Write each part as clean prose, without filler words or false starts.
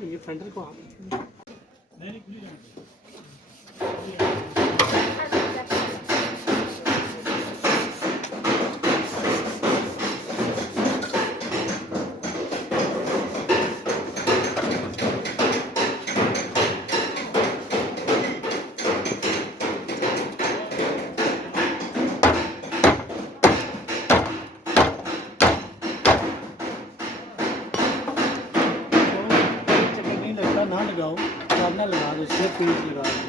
ये फेंडर को आप नहीं खुली ना लगाओ तो आप ना लगा दो, सिर्फ पीस लगा दो।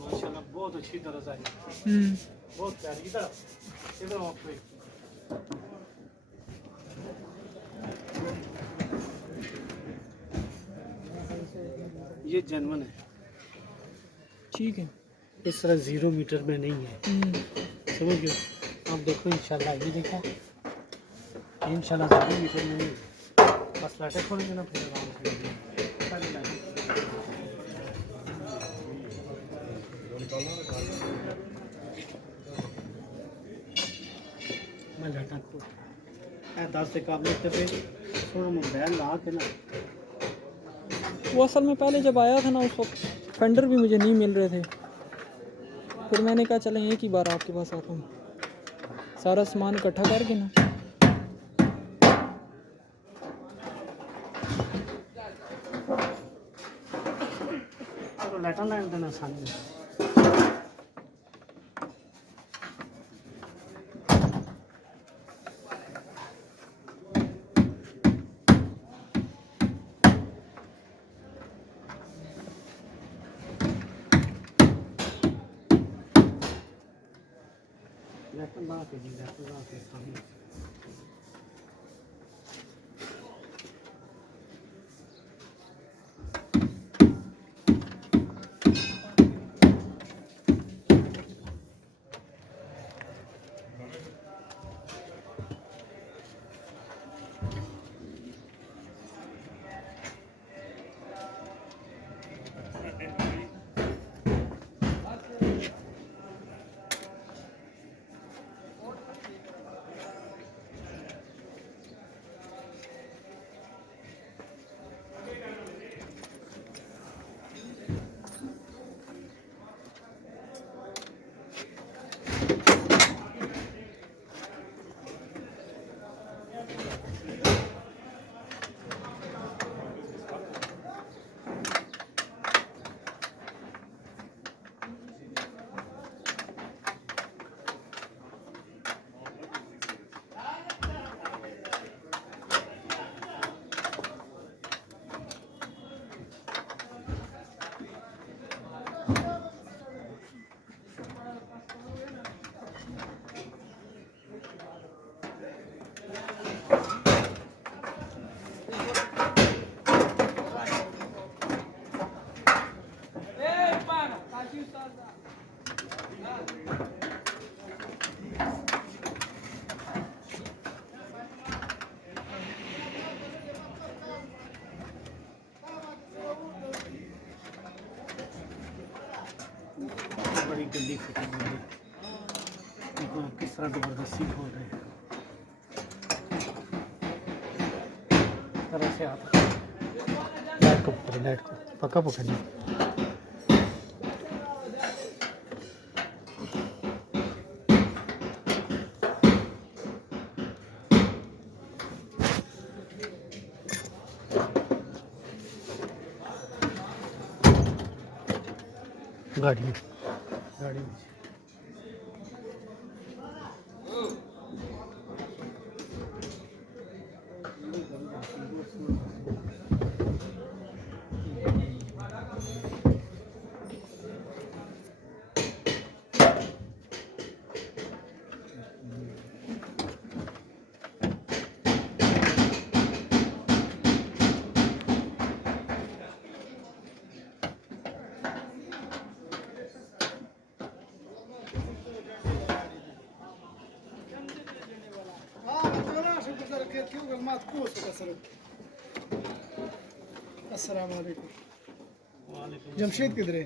माशाल्लाह बहुत अच्छी तरह से बहुत प्यारी। इधर इधर आपको ये जेन्युइन है, ठीक है, इस तरह 0 मीटर में नहीं है, समझ गए आप। देखो इंशाल्लाह, ये देखा इंशाल्लाह 0 मीटर में नहीं, बस लाटे खोलेंगे ना फिर आराम से। मैं लाटा को 10 से काम करते पे थोड़ा मोबाइल ला के ना, वो असल में पहले जब आया था ना उस वक्त फेंडर भी मुझे नहीं मिल रहे थे, फिर मैंने कहा चलें एक ही बार आपके पास आता हूँ, सारा सामान इकट्ठा करके ना। लाइटा लाइन देना आसानी है। लाइटा ला के जी, लाइटा ला के सामने बड़ी गंदी फिटिंग है। देखो किस तरह जबरदस्ती खोल रहे हैं, इस तरह से आप लाइट को पकड़ो, लाइट को पक्का पकड़िए। गाड़ी में अस्सलाम वालेकुम। जमशेद किधर है?